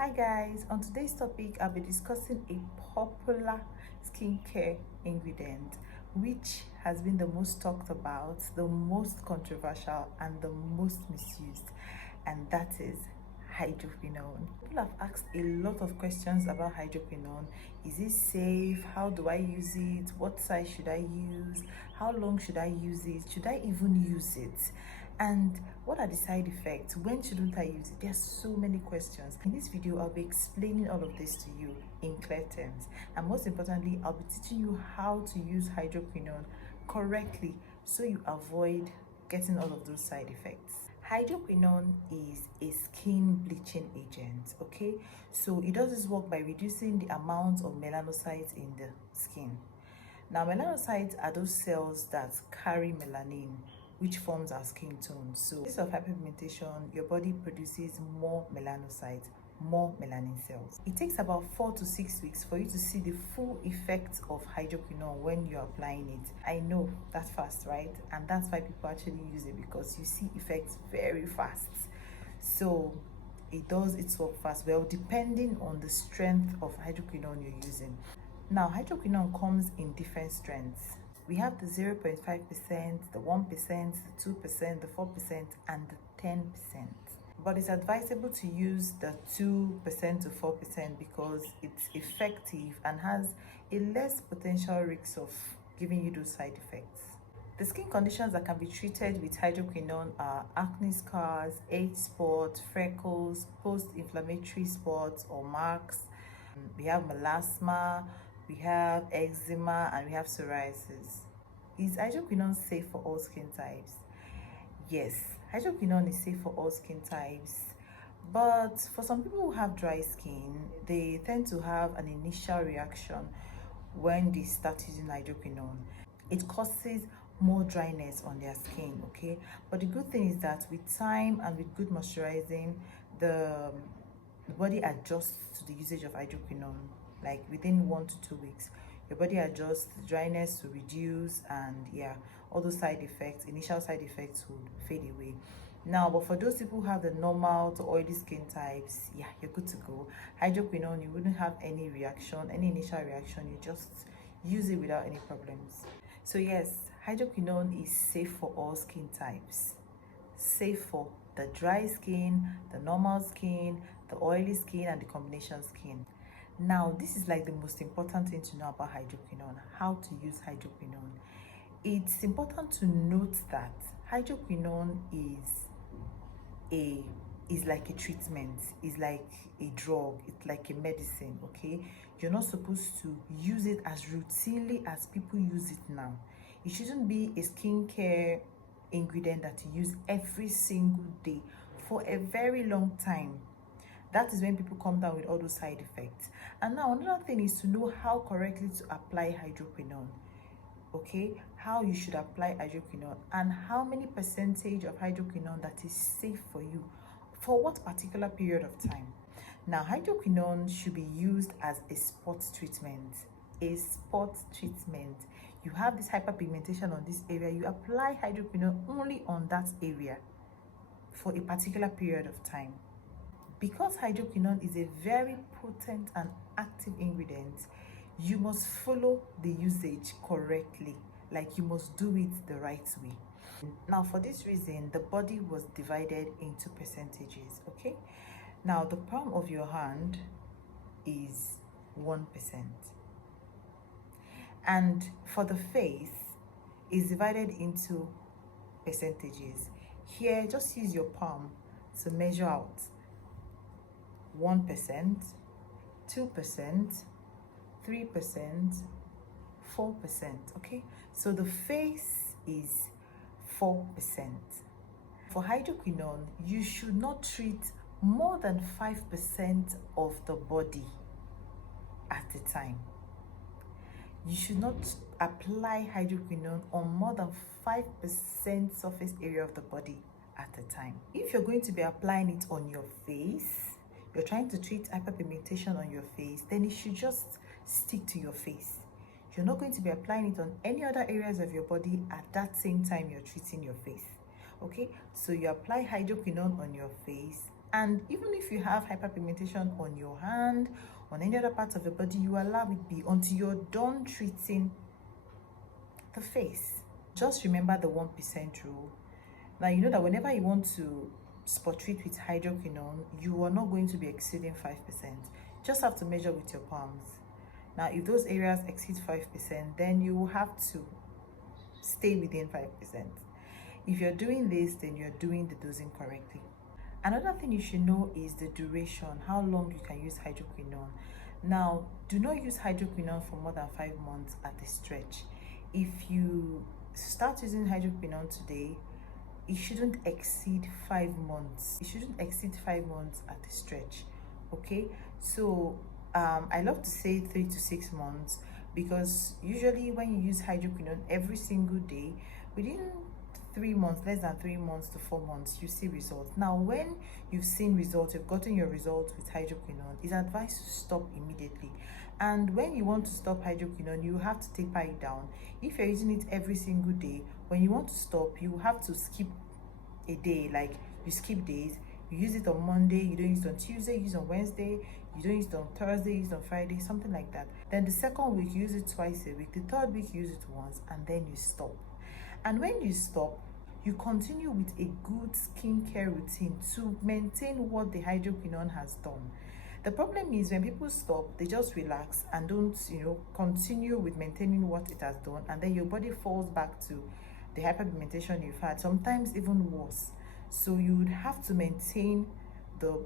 Hi guys, on today's topic I'll be discussing a popular skincare ingredient which has been the most talked about, the most controversial and the most misused, and that is hydroquinone. People have asked a lot of questions about hydroquinone. Is it safe? How do I use it? What size should I use? How long should I use it? Should I even use it? And what are the side effects? When shouldn't I use it? There are so many questions. In this video, I'll be explaining all of this to you in clear terms. And most importantly, I'll be teaching you how to use hydroquinone correctly so you avoid getting all of those side effects. Hydroquinone is a skin bleaching agent, okay? So it does this work by reducing the amount of melanocytes in the skin. Now, melanocytes are those cells that carry melanin, which forms our skin tone. So in case of hyperpigmentation, your body produces more melanocytes, more melanin cells. It takes about 4 to 6 weeks for you to see the full effect of hydroquinone when you're applying it. I know that's fast, right? And that's why people actually use it, because you see effects very fast. So it does its work fast, well, depending on the strength of hydroquinone you're using. Now, hydroquinone comes in different strengths. We have the 0.5%, the 1%, the 2%, the 4%, and the 10%. But it's advisable to use the 2% to 4% because it's effective and has a less potential risk of giving you those side effects. The skin conditions that can be treated with hydroquinone are acne scars, age spots, freckles, post-inflammatory spots or marks. We have melasma, we have eczema, and we have psoriasis. Is hydroquinone safe for all skin types? Yes, hydroquinone is safe for all skin types, but for some people who have dry skin, they tend to have an initial reaction when they start using hydroquinone. It causes more dryness on their skin, okay? But the good thing is that with time and with good moisturizing, the body adjusts to the usage of hydroquinone. Like within 1 to 2 weeks, your body adjusts, the dryness to reduce, and yeah, all those side effects, initial side effects, would fade away. Now, but for those people who have the normal to oily skin types, yeah, you're good to go. Hydroquinone, you wouldn't have any reaction, any initial reaction. You just use it without any problems. So yes, hydroquinone is safe for all skin types. Safe for the dry skin, the normal skin, the oily skin, and the combination skin. Now, this is like the most important thing to know about hydroquinone, how to use hydroquinone. It's important to note that hydroquinone is like a treatment, is like a drug, it's like a medicine, okay? You're not supposed to use it as routinely as people use it now. It shouldn't be a skincare ingredient that you use every single day for a very long time. That is when people come down with all those side effects. And now another thing is to know how correctly to apply hydroquinone. Okay, how you should apply hydroquinone and how many percentage of hydroquinone that is safe for you for what particular period of time. Now, hydroquinone should be used as a spot treatment. A spot treatment. You have this hyperpigmentation on this area, you apply hydroquinone only on that area for a particular period of time. Because hydroquinone is a very potent and active ingredient, you must follow the usage correctly. Like, you must do it the right way. Now, for this reason, the body was divided into percentages, okay? Now, the palm of your hand is 1%. And for the face, is divided into percentages. Here, just use your palm to measure out 1%, 2%, 3%, 4%, okay? So the face is 4%. For hydroquinone, you should not treat more than 5% of the body at a time. You should not apply hydroquinone on more than 5% surface area of the body at a time. If you're going to be applying it on your face, you're trying to treat hyperpigmentation on your face, then it should just stick to your face. You're not going to be applying it on any other areas of your body at that same time you're treating your face. Okay, so you apply hydroquinone on your face And even if you have hyperpigmentation on your hand, on any other parts of your body, you allow it be until you're done treating the face. Just remember the 1% rule. Now you know that whenever you want to spot treat with hydroquinone, you are not going to be exceeding 5%. Just have to measure with your palms. Now if those areas exceed 5%, then you will have to stay within 5%. If you're doing this, then you're doing the dosing correctly. Another thing you should know is the duration, how long you can use hydroquinone. Now, do not use hydroquinone for more than 5 months at a stretch. If you start using hydroquinone today, it shouldn't exceed 5 months. It shouldn't exceed 5 months at a stretch. Okay, so I love to say 3 to 6 months, because usually when you use hydroquinone every single day, within 3 months, less than 3 months to 4 months, you see results. Now when you've seen results, you've gotten your results with hydroquinone, it's advised to stop immediately. And when you want to stop hydroquinone, you have to taper it down. If you're using it every single day, when you want to stop, you have to skip a day. Like you skip days, you use it on Monday, you don't use it on Tuesday, you use it on Wednesday, you don't use it on Thursday, you use it on Friday, something like that. Then the second week you use it twice a week, the third week you use it once, and then you stop. And when you stop, you continue with a good skincare routine to maintain what the hydroquinone has done. The problem is when people stop, they just relax and don't, continue with maintaining what it has done, and then your body falls back to the hyperpigmentation you've had, sometimes even worse. So you would have to maintain the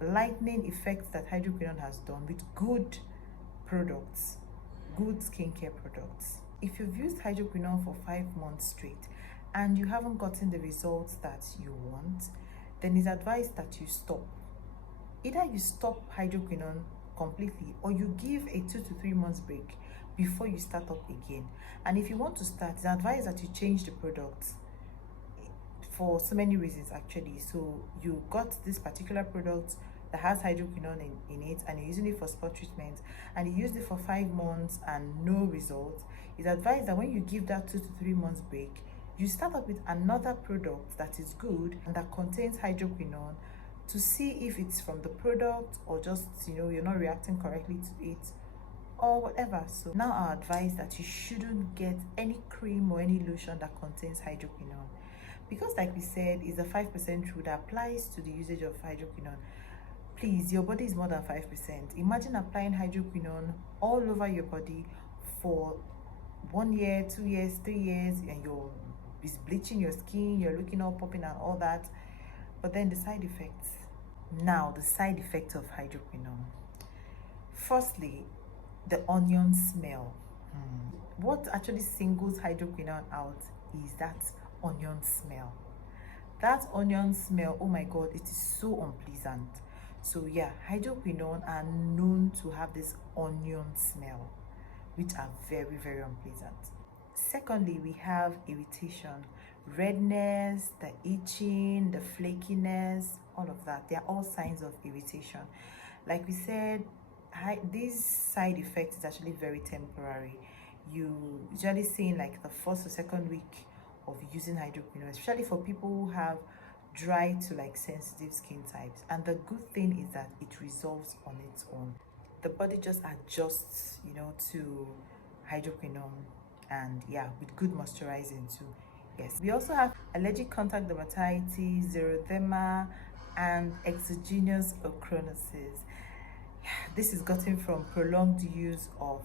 lightening effects that hydroquinone has done with good products, good skincare products. If you've used hydroquinone for 5 months straight and you haven't gotten the results that you want, then it's advised that you stop. Either you stop hydroquinone completely, or you give a 2 to 3 months break before you start up again. And if you want to start, it's advised that you change the product for so many reasons actually. So you got this particular product that has hydroquinone in it, and you're using it for spot treatment, and you used it for 5 months and no results. It's advised that when you give that 2 to 3 months break, you start up with another product that is good and that contains hydroquinone, to see if it's from the product or just you're not reacting correctly to it or whatever. So now I advise that you shouldn't get any cream or any lotion that contains hydroquinone, because like we said, it's a 5% rule that applies to the usage of hydroquinone. Please, your body is more than 5%. Imagine applying hydroquinone all over your body for 1 year, 2 years, 3 years, and it's bleaching your skin, you're looking all popping and all that. But then the side effects. Now, the side effects of hydroquinone. Firstly, the onion smell. What actually singles hydroquinone out is that onion smell. That onion smell, oh my god, it is so unpleasant. So yeah, hydroquinone are known to have this onion smell, which are very, very unpleasant. Secondly, we have irritation, redness, the itching, the flakiness, all of that. They are all signs of irritation. Like we said, this side effect is actually very temporary. You usually see in like the first or second week of using hydroquinone, especially for people who have dry to like sensitive skin types. And the good thing is that it resolves on its own. The body just adjusts, to hydroquinone, and yeah, with good moisturizing too. Yes, we also have allergic contact dermatitis, xeroderma, and exogenous ochronosis. This is gotten from prolonged use of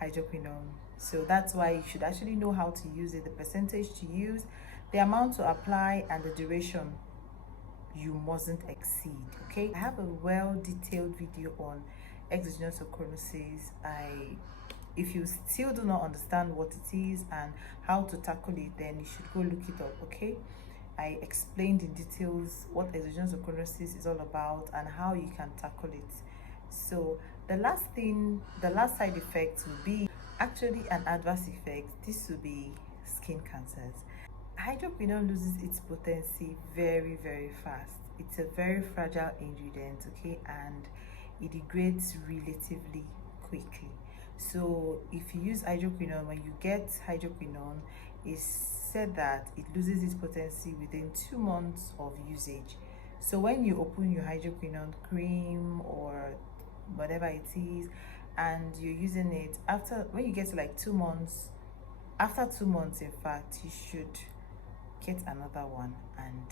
hydroquinone. So that's why you should actually know how to use it, the percentage to use, the amount to apply, and the duration you mustn't exceed. Okay, I have a well-detailed video on exogenous ochronosis. If you still do not understand what it is and how to tackle it, then you should go look it up. Okay, I explained in details what exogenous ochronosis is all about and how you can tackle it. So the last side effect will be actually an adverse effect. This will be skin cancers. Hydroquinone loses its potency very, very fast. It's a very fragile ingredient, okay, and it degrades relatively quickly. So if you use hydroquinone, when you get hydroquinone, it's said that it loses its potency within 2 months of usage. So when you open your hydroquinone cream or whatever it is, and you're using it, after when you get to like 2 months, after 2 months in fact, you should get another one. And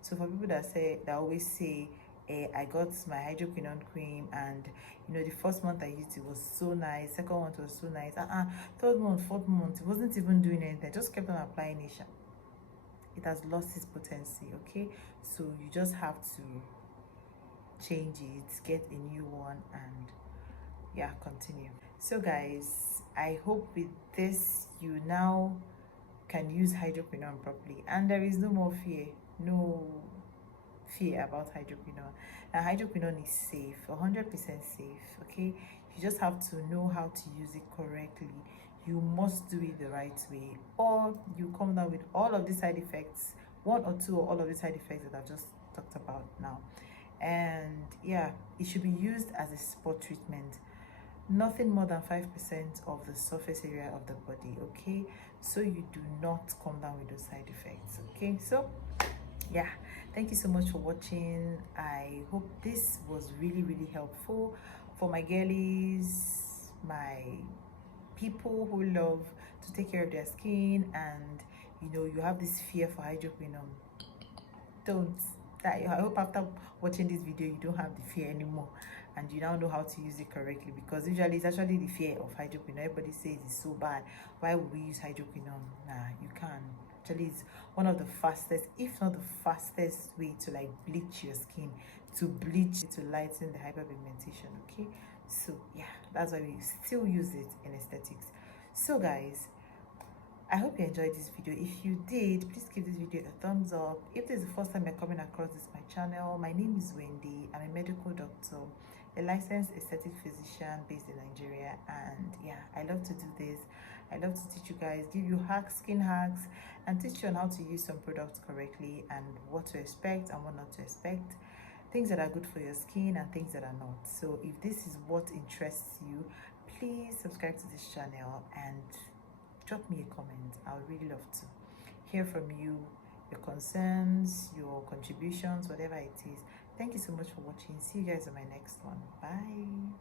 so for people that always say, I got my hydroquinone cream, and the first month I used it was so nice, second month was so nice, third month, fourth month, it wasn't even doing anything, I just kept on applying it. It has lost its potency. Okay, so you just have to change it, get a new one, and yeah, continue. So guys, I hope with this you now can use hydroquinone properly, and there is no more fear, no fear about hydroquinone. Now hydroquinone is safe, 100% safe. Okay, you just have to know how to use it correctly. You must do it the right way, or you come down with all of the side effects, one or two, or all of the side effects that I've just talked about now. And yeah, it should be used as a spot treatment, nothing more than 5% of the surface area of the body. Okay, so you do not come down with those side effects. Okay, so yeah, thank you so much for watching. I hope this was really helpful for my girlies, my people who love to take care of their skin, and you have this fear for hydroquinone. Don't. I hope after watching this video you don't have the fear anymore, and you now know how to use it correctly, because usually it's actually the fear of hydroquinone. Everybody says it's so bad, why would we use hydroquinone? Nah, you can. Actually, it's one of the fastest, if not the fastest way to like bleach your skin, to bleach it, to lighten the hyperpigmentation. Okay, so yeah, that's why we still use it in aesthetics. So guys, I hope you enjoyed this video. If you did, please give this video a thumbs up. If this is the first time you're coming across my channel, my name is Wendy. I'm a medical doctor, a licensed aesthetic physician based in Nigeria, and yeah, I love to do this. I love to teach you guys, give you hacks, skin hacks, and teach you on how to use some products correctly, and what to expect and what not to expect, things that are good for your skin and things that are not. So if this is what interests you, please subscribe to this channel and drop me a comment. I would really love to hear from you, your concerns, your contributions, whatever it is. Thank you so much for watching. See you guys on my next one. Bye.